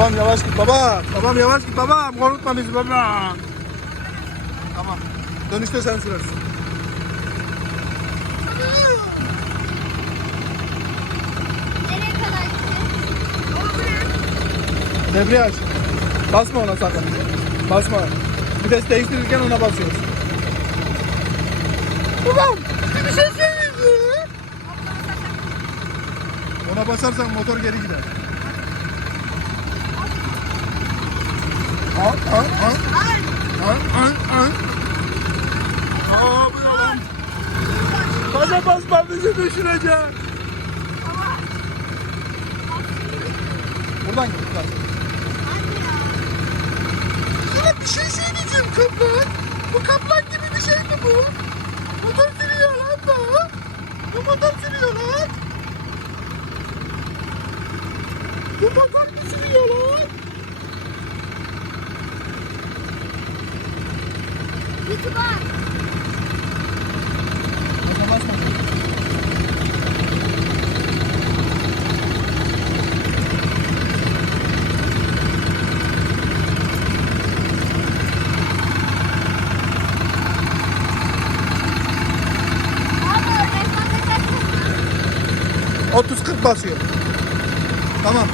Babam yavaş git baba. Babam yavaş git babam. Korkutma bizi baba. Tamam. Dönüşte sen sürersin. Nereye kadar gitti? Devreye aç. Basma ona sakın. Basma. Vites değiştirirken ona basıyoruz. Babam bir şey söyleyeyim. Ona basarsan motor geri gider. Al al bizi düşürecek. Buradan git buradan. Sana bir şey söyleyeceğim kaplan. Bu kaplan gibi bir şey mi bu? Motor sürüyor lan bu. Bu motor sürüyor lan. Bu motor mu sürüyor lan? YouTube'a. Abi resmen kaçarsın. 30-40 basıyor. Tamam.